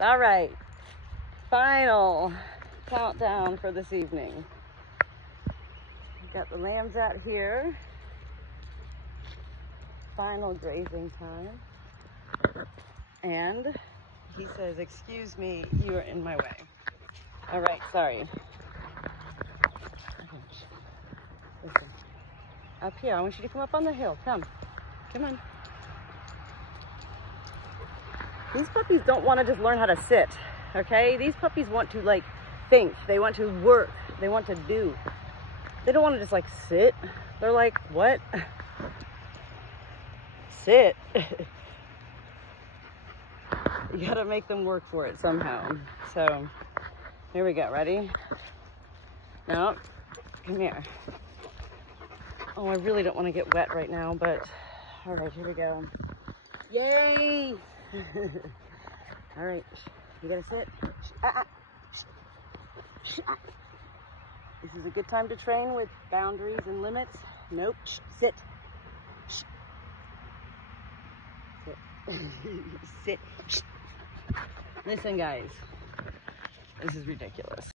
All right, final countdown for this evening. Got the lambs out here. Final grazing time. And he says, excuse me, you are in my way. All right, sorry. Listen, up here, I want you to come up on the hill. Come on. These puppies don't want to just learn how to sit, okay? These puppies want to like think. They want to work. They want to do. They don't want to just like sit. They're like, what? Sit. You gotta make them work for it somehow. So here we go. Ready? No, come here. Oh, I really don't want to get wet right now, but all right, here we go. Yay! All right, you gotta sit. This is a good time to train with boundaries and limits. Nope, sit. Sit. Listen, guys, this is ridiculous.